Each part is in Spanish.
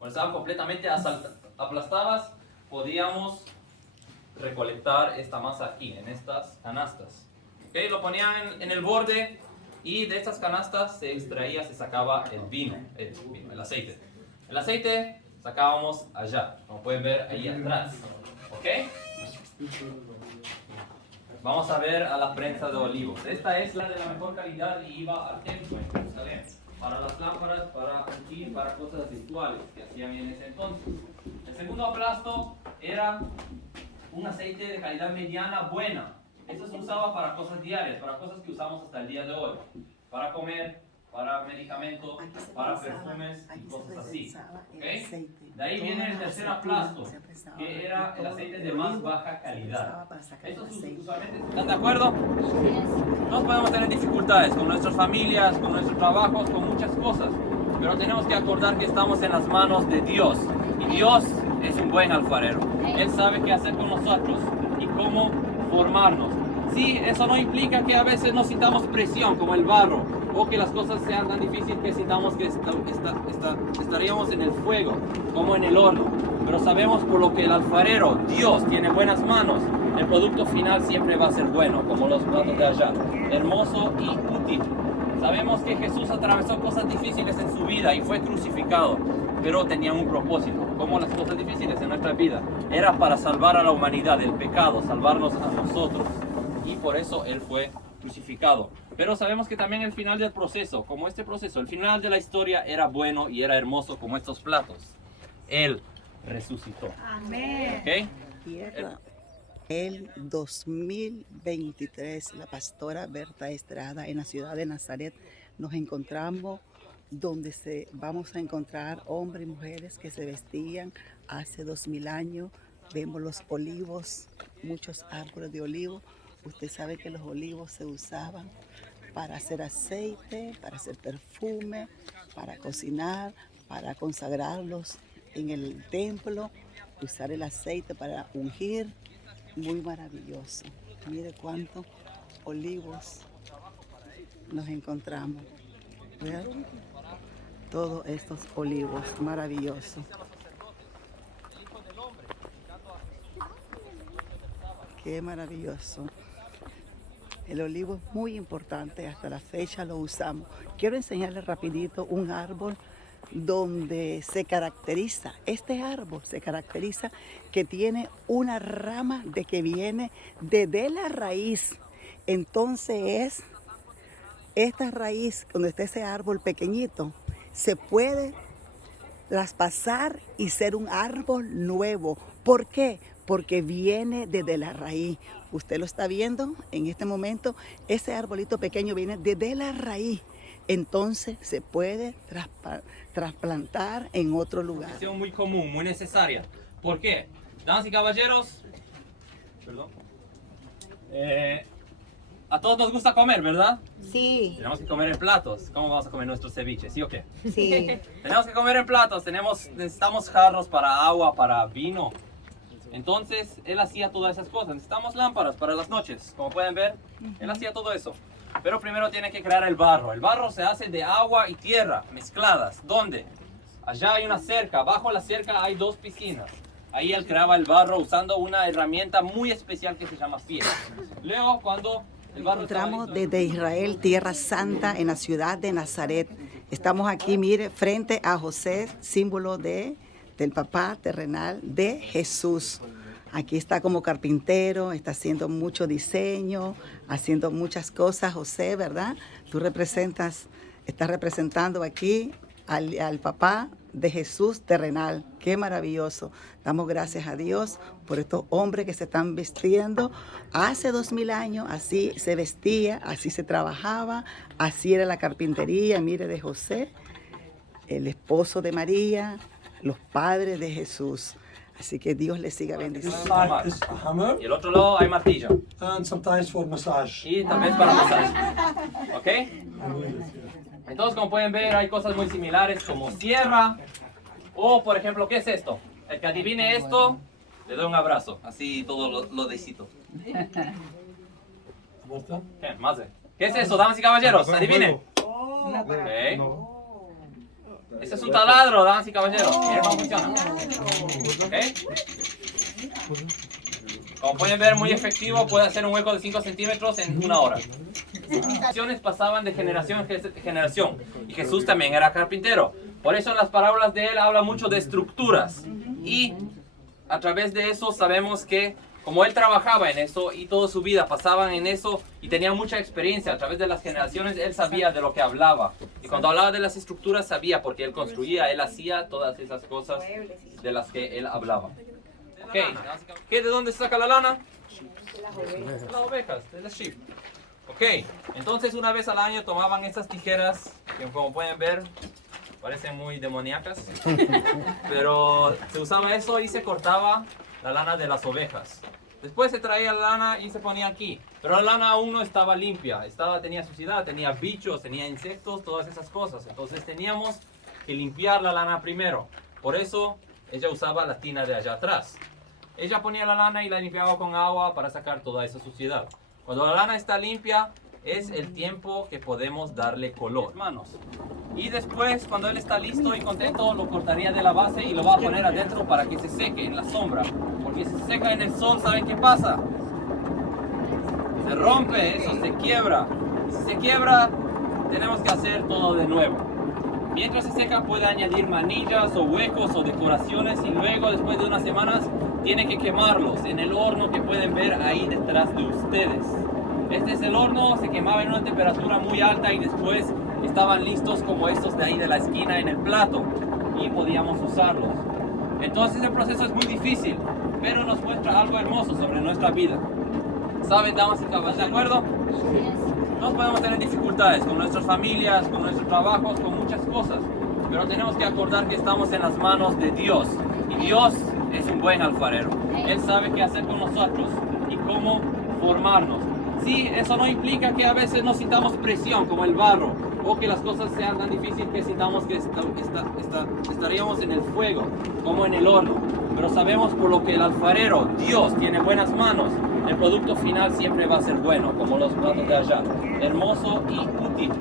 Cuando estaban completamente aplastadas, podíamos recolectar esta masa aquí, en estas canastas. ¿Okay? Lo ponían en el borde y de estas canastas se extraía, se sacaba el aceite. El aceite sacábamos allá, como pueden ver ahí atrás. ¿Ok? Vamos a ver a la prensa de olivos. Esta es la de la mejor calidad y iba al templo en Jerusalén. Para las lámparas, para ungir, para cosas rituales que hacían en ese entonces. El segundo aplasto era un aceite de calidad mediana buena. Eso se usaba para cosas diarias, para cosas que usamos hasta el día de hoy. Para comer, para medicamentos, para perfumes y cosas así. ¿Okay? De ahí viene el tercer aplasto, que era el aceite de más baja calidad. Estos usualmente, ¿están de acuerdo? No podemos tener dificultades con nuestras familias, con nuestros trabajos, con muchas cosas. Pero tenemos que acordar que estamos en las manos de Dios. Y Dios es un buen alfarero. Él sabe qué hacer con nosotros y cómo formarnos. Sí, eso no implica que a veces nos sintamos presión como el barro o que las cosas sean tan difíciles que sintamos que estaríamos en el fuego como en el horno. Pero sabemos por lo que el alfarero, Dios, tiene buenas manos. El producto final siempre va a ser bueno, como los platos de allá. Hermoso y útil. Sabemos que Jesús atravesó cosas difíciles en su vida y fue crucificado, pero tenía un propósito, como las cosas difíciles en nuestra vida. Era para salvar a la humanidad del pecado, salvarnos a nosotros. Y por eso Él fue crucificado. Pero sabemos que también el final del proceso, como este proceso, el final de la historia era bueno y era hermoso como estos platos. Él resucitó. Amén. ¿Okay? El 2023, la pastora Berta Estrada en la ciudad de Nazaret, nos encontramos donde vamos a encontrar hombres y mujeres que se vestían hace 2000 años. Vemos los olivos, muchos árboles de olivo. Usted sabe que los olivos se usaban para hacer aceite, para hacer perfume, para cocinar, para consagrarlos en el templo, usar el aceite para ungir. Muy maravilloso. Mire cuántos olivos nos encontramos. ¿Vean? Todos estos olivos maravillosos. Qué maravilloso. El olivo es muy importante, hasta la fecha lo usamos. Quiero enseñarles rapidito un árbol donde se caracteriza, este árbol se caracteriza que tiene una rama de que viene desde la raíz. Entonces esta raíz, cuando está ese árbol pequeñito, se puede traspasar y ser un árbol nuevo. ¿Por qué? Porque viene desde la raíz. Usted lo está viendo en este momento, ese arbolito pequeño viene desde la raíz. Entonces se puede trasplantar en otro lugar. Es muy común, muy necesaria. ¿Por qué? Damas y caballeros, perdón. A todos nos gusta comer, ¿verdad? Sí. Tenemos que comer en platos. ¿Cómo vamos a comer nuestro ceviche? ¿Sí o qué? Sí. Tenemos que comer en platos. Necesitamos jarros para agua, para vino. Entonces, él hacía todas esas cosas. Necesitamos lámparas para las noches. Como pueden ver, él hacía todo eso. Pero primero tiene que crear el barro. El barro se hace de agua y tierra mezcladas. ¿Dónde? Allá hay una cerca. Bajo la cerca hay 2 piscinas. Ahí él creaba el barro usando una herramienta muy especial que se llama piedra. Luego, cuando el barro encontramos desde Israel, Tierra Santa, en la ciudad de Nazaret. Estamos aquí, mire, frente a José, símbolo del papá terrenal de Jesús. Aquí está como carpintero, está haciendo mucho diseño, haciendo muchas cosas. José, ¿verdad? Tú estás representando aquí al papá de Jesús terrenal. Qué maravilloso. Damos gracias a Dios por estos hombres que se están vistiendo. Hace 2000 años así se vestía, así se trabajaba, así era la carpintería. Mire, de José, el esposo de María, los padres de Jesús. Así que Dios les siga bendiciendo. Y el otro lado hay martillo. And sometimes for massage. Y también para masaje. ¿Ok? Entonces, como pueden ver, hay cosas muy similares como sierra. O, por ejemplo, ¿qué es esto? El que adivine esto, le doy un abrazo. Así todo lo decito. ¿Qué? Más de. ¿Qué es eso, damas y caballeros? Adivinen. Ok. Este es un taladro, damas y caballeros. Miren cómo funciona. ¿Ok? Como pueden ver, muy efectivo. Puede hacer un hueco de 5 centímetros en 1 hora. Las generaciones pasaban de generación en generación. Y Jesús también era carpintero. Por eso en las parábolas de él habla mucho de estructuras. Y a través de eso sabemos que como él trabajaba en eso y toda su vida pasaban en eso y tenía mucha experiencia a través de las generaciones, él sabía de lo que hablaba. Y cuando hablaba de las estructuras sabía porque él construía, él hacía todas esas cosas de las que él hablaba. Okay. ¿De dónde se saca la lana? De las ovejas, de las sheep. Ok, entonces una vez al año tomaban esas tijeras que como pueden ver parecen muy demoníacas, pero se usaba eso y se cortaba la lana de las ovejas. Después se traía la lana y se ponía aquí, pero la lana aún no estaba limpia, tenía suciedad, tenía bichos, tenía insectos, todas esas cosas. Entonces teníamos que limpiar la lana primero. Por eso ella usaba la tina de allá atrás. Ella ponía la lana y la limpiaba con agua para sacar toda esa suciedad. Cuando la lana está limpia, es el tiempo que podemos darle color, hermanos. Y después, cuando él está listo y contento, lo cortaría de la base y lo va a poner adentro para que se seque en la sombra. Porque si se seca en el sol, ¿saben qué pasa? Se rompe, eso se quiebra. Si se quiebra, tenemos que hacer todo de nuevo. Mientras se seca, puede añadir manillas o huecos o decoraciones y luego, después de unas semanas, tiene que quemarlos en el horno que pueden ver ahí detrás de ustedes. Este es el horno, se quemaba en una temperatura muy alta y después estaban listos como estos de ahí de la esquina en el plato y podíamos usarlos. Entonces el proceso es muy difícil, pero nos muestra algo hermoso sobre nuestra vida. ¿Saben, damas y caballeros? ¿De acuerdo? Nos podemos tener dificultades con nuestras familias, con nuestros trabajos, con muchas cosas, pero tenemos que acordar que estamos en las manos de Dios y Dios es un buen alfarero. Él sabe qué hacer con nosotros y cómo formarnos. Sí, eso no implica que a veces nos sintamos presión como el barro o que las cosas sean tan difíciles que sintamos que estaríamos en el fuego como en el horno. Pero sabemos por lo que el alfarero, Dios, tiene buenas manos, el producto final siempre va a ser bueno, como los platos de allá, hermoso y útil.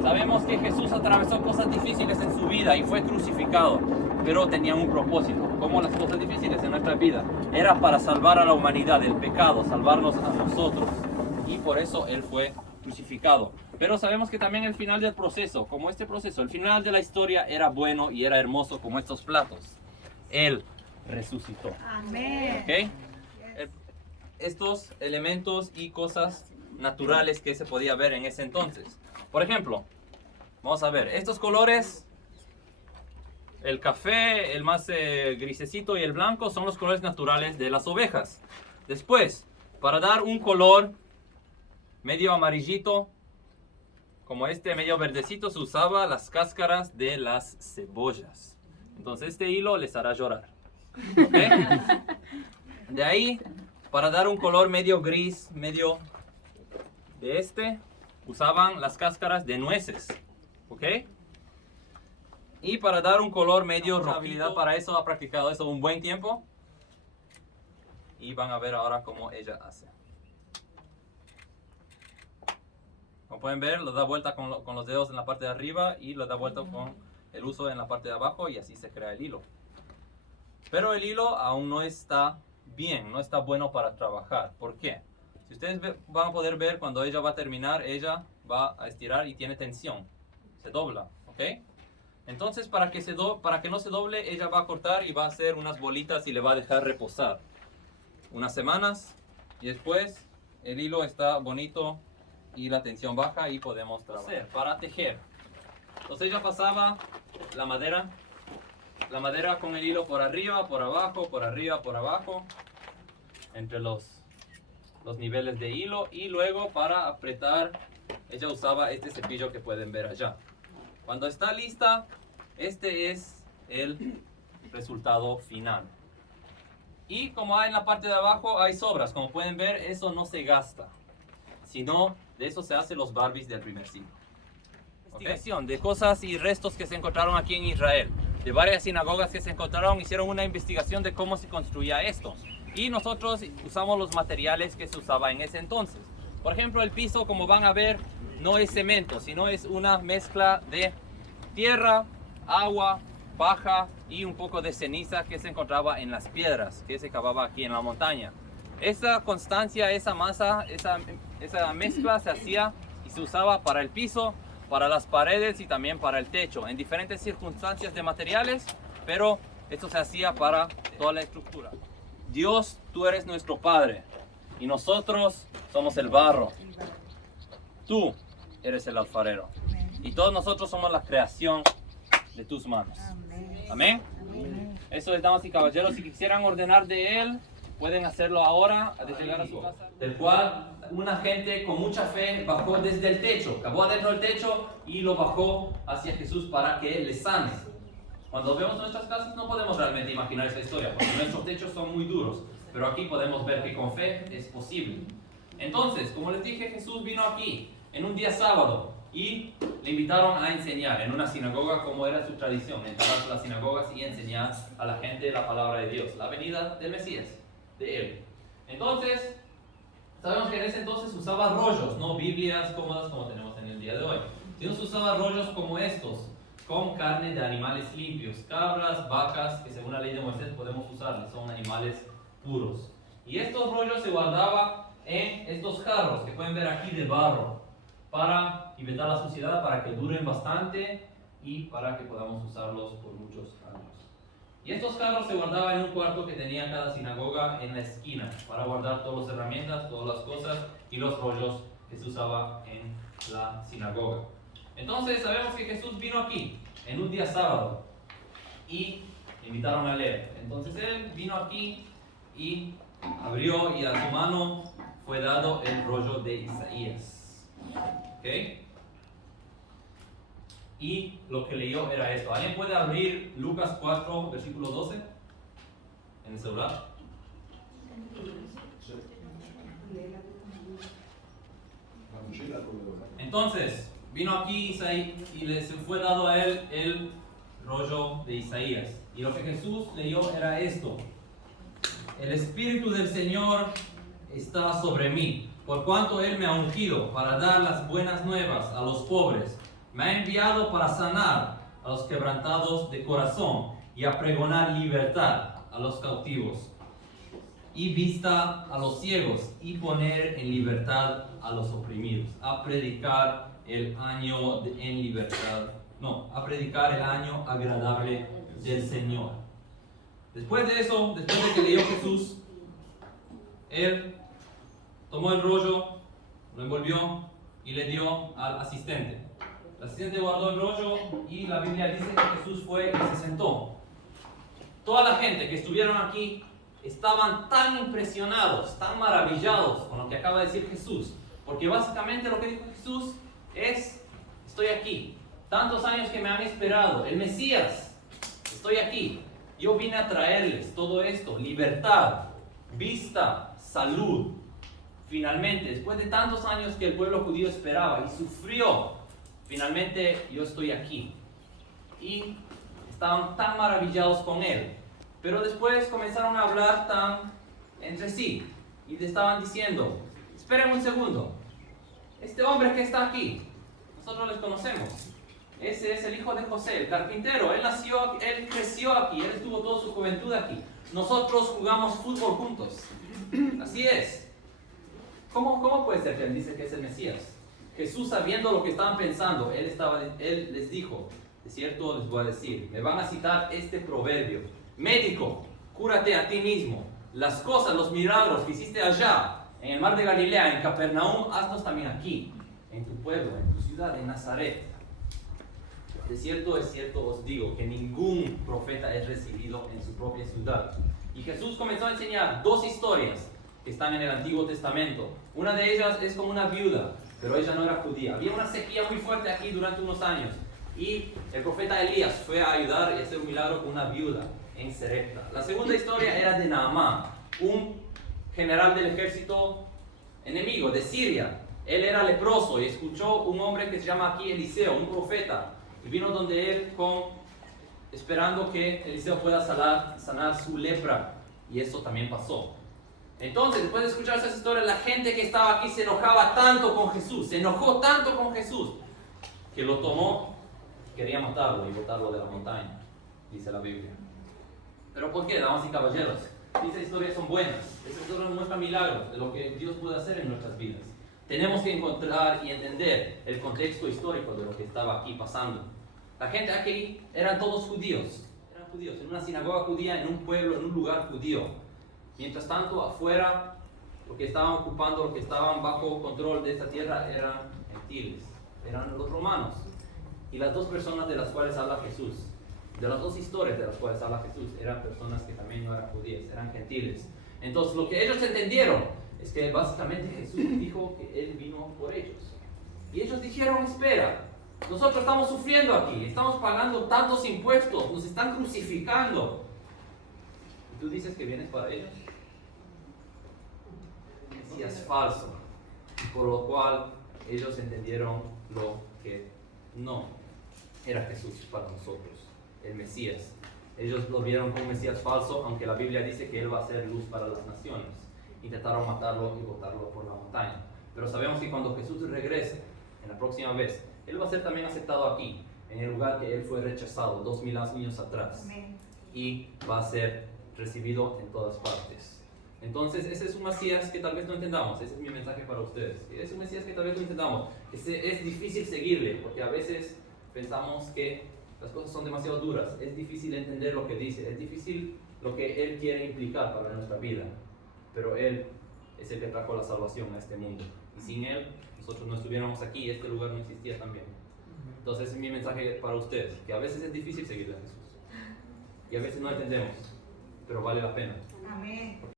Sabemos que Jesús atravesó cosas difíciles en su vida y fue crucificado, pero tenía un propósito, como las cosas difíciles en nuestra vida. Era para salvar a la humanidad del pecado, salvarnos a nosotros. Y por eso Él fue crucificado. Pero sabemos que también el final del proceso, como este proceso, el final de la historia era bueno y era hermoso como estos platos. Él resucitó. Amén. ¿Okay? Estos elementos y cosas naturales que se podía ver en ese entonces. Por ejemplo, vamos a ver, estos colores, el café, el más grisecito y el blanco son los colores naturales de las ovejas. Después, para dar un color medio amarillito, como este medio verdecito, se usaba las cáscaras de las cebollas. Entonces este hilo les hará llorar. ¿Okay? De ahí, para dar un color medio gris, medio de este, usaban las cáscaras de nueces. ¿Ok? Y para dar un color medio rojito, para eso ha practicado eso un buen tiempo. Y van a ver ahora cómo ella hace. Como pueden ver, lo da vuelta con los dedos en la parte de arriba y lo da vuelta con el uso en la parte de abajo y así se crea el hilo. Pero el hilo aún no está bien, no está bueno para trabajar. ¿Por qué? Si ustedes van a poder ver cuando ella va a terminar, ella va a estirar y tiene tensión. Se dobla, ¿ok? Entonces para que no se doble, ella va a cortar y va a hacer unas bolitas y le va a dejar reposar unas semanas y después el hilo está bonito y la tensión baja y podemos trabajar. Para tejer, entonces ella pasaba la madera con el hilo por arriba, por abajo, por arriba, por abajo, entre los niveles de hilo, y luego para apretar ella usaba este cepillo que pueden ver allá. Cuando está lista, este es el resultado final. Y como hay en la parte de abajo hay sobras, como pueden ver, eso no se gasta, sino de eso se hacen los Barbies del primer siglo. Investigación de cosas y restos que se encontraron aquí en Israel, de varias sinagogas que se encontraron, hicieron una investigación de cómo se construía esto. Y nosotros usamos los materiales que se usaba en ese entonces. Por ejemplo, el piso, como van a ver, no es cemento, sino es una mezcla de tierra agua, paja y un poco de ceniza que se encontraba en las piedras que se cavaba aquí en la montaña. Esa constancia, esa masa, esa mezcla se hacía y se usaba para el piso, para las paredes y también para el techo, en diferentes circunstancias de materiales, pero esto se hacía para toda la estructura. Dios, tú eres nuestro Padre y nosotros somos el barro. Tú eres el alfarero y todos nosotros somos la creación de tus manos. Amén. Eso es, damas y caballeros, si quisieran ordenar de Él, pueden hacerlo ahora al llegar a su casa. Del cual una gente con mucha fe bajó desde el techo, cavó adentro del techo y lo bajó hacia Jesús para que Él le sane. Cuando vemos nuestras casas no podemos realmente imaginar esta historia, porque nuestros techos son muy duros, pero aquí podemos ver que con fe es posible. Entonces, como les dije, Jesús vino aquí en un día sábado y le invitaron a enseñar en una sinagoga, como era su tradición, entrar a las sinagogas y enseñar a la gente la palabra de Dios, la venida del Mesías, de Él. Entonces, sabemos que en ese entonces usaba rollos, no Biblias cómodas como tenemos en el día de hoy, sino se usaba rollos como estos, con carne de animales limpios, cabras, vacas, que según la ley de Moisés podemos usarles, son animales puros. Y estos rollos se guardaban en estos jarros que pueden ver aquí de barro, para evitar la suciedad, para que duren bastante y para que podamos usarlos por muchos años. Y estos jarros se guardaban en un cuarto que tenía cada sinagoga en la esquina, para guardar todas las herramientas, todas las cosas y los rollos que se usaba en la sinagoga. Entonces sabemos que Jesús vino aquí en un día sábado y le invitaron a leer. Entonces Él vino aquí y abrió y a su mano fue dado el rollo de Isaías. ¿Okay? Y lo que leyó era esto. ¿Alguien puede abrir Lucas 4, versículo 12 en el celular? Entonces, vino aquí y le fue dado a él el rollo de Isaías. Y lo que Jesús leyó era esto. El Espíritu del Señor está sobre mí, por cuanto Él me ha ungido para dar las buenas nuevas a los pobres. Me ha enviado para sanar a los quebrantados de corazón y a pregonar libertad a los cautivos y vista a los ciegos y poner en libertad a los oprimidos, a predicar el año a predicar el año agradable del Señor. Después de eso, después de que leyó Jesús, Él tomó el rollo, lo envolvió y le dio al asistente. El asistente guardó el rollo y la Biblia dice que Jesús fue y se sentó. Toda la gente que estuvieron aquí estaban tan impresionados, tan maravillados con lo que acaba de decir Jesús, porque básicamente lo que dijo Jesús es: estoy aquí, tantos años que me han esperado, el Mesías, estoy aquí, yo vine a traerles todo esto, libertad, vista, salud. Finalmente, después de tantos años que el pueblo judío esperaba y sufrió, finalmente yo estoy aquí. Y estaban tan maravillados con él. Pero después comenzaron a hablar entre sí y le estaban diciendo: esperen un segundo, este hombre que está aquí, nosotros les conocemos. Ese es el hijo de José, el carpintero. Él creció aquí, él estuvo toda su juventud aquí. Nosotros jugamos fútbol juntos. Así es. ¿Cómo puede ser que él dice que es el Mesías? Jesús, sabiendo lo que estaban pensando, él les dijo: de cierto les voy a decir, me van a citar este proverbio: médico, cúrate a ti mismo. Las cosas, los milagros que hiciste allá, en el mar de Galilea, en Capernaum, hazlos también aquí, en tu pueblo, en tu ciudad, en Nazaret. De cierto es cierto os digo, que ningún profeta es recibido en su propia ciudad. Y Jesús comenzó a enseñar dos historias que están en el Antiguo Testamento. Una de ellas es como una viuda, pero ella no era judía. Había una sequía muy fuerte aquí durante unos años, y el profeta Elías fue a ayudar y hacer un milagro con una viuda en Serepta. La segunda historia era de Naamán, un general del ejército enemigo de Siria. Él era leproso y escuchó un hombre que se llama aquí Eliseo, un profeta, y vino donde él esperando que Eliseo pueda sanar su lepra, y eso también pasó. Entonces, después de escuchar esas historias, la gente que estaba aquí se enojaba tanto con Jesús, se enojó tanto con Jesús, que lo tomó quería matarlo y botarlo de la montaña, dice la Biblia. ¿Pero por qué, damas y caballeros? Estas historias son buenas. Estas historias muestran milagros de lo que Dios puede hacer en nuestras vidas. Tenemos que encontrar y entender el contexto histórico de lo que estaba aquí pasando. La gente aquí eran todos judíos. Eran judíos en una sinagoga judía, en un pueblo, en un lugar judío. Mientras tanto, afuera, lo que estaban ocupando, lo que estaban bajo control de esta tierra eran gentiles. Eran los romanos. Y las dos personas de las cuales habla Jesús, de las dos historias de las cuales habla Jesús, eran personas que también no eran judías, eran gentiles. Entonces lo que ellos entendieron es que básicamente Jesús dijo que Él vino por ellos. Y ellos dijeron, espera, nosotros estamos sufriendo aquí, estamos pagando tantos impuestos, nos están crucificando. ¿Y tú dices que vienes para ellos? Mesías falso. Y por lo cual ellos entendieron lo que no era Jesús para nosotros. El Mesías. Ellos lo vieron como un Mesías falso, aunque la Biblia dice que Él va a ser luz para las naciones. Intentaron matarlo y botarlo por la montaña. Pero sabemos que cuando Jesús regrese, en la próxima vez, Él va a ser también aceptado aquí, en el lugar que Él fue rechazado 2000 años atrás. Amén. Y va a ser recibido en todas partes. Entonces, ese es un Mesías que tal vez no entendamos. Ese es mi mensaje para ustedes. Es un Mesías que tal vez no entendamos. Es difícil seguirle, porque a veces pensamos que las cosas son demasiado duras, es difícil entender lo que dice, es difícil lo que Él quiere implicar para nuestra vida, pero Él es el que trajo la salvación a este mundo, y sin Él nosotros no estuviéramos aquí, este lugar no existía también. Entonces ese es mi mensaje para ustedes, que a veces es difícil seguirle a Jesús, y a veces no entendemos, pero vale la pena. Amén.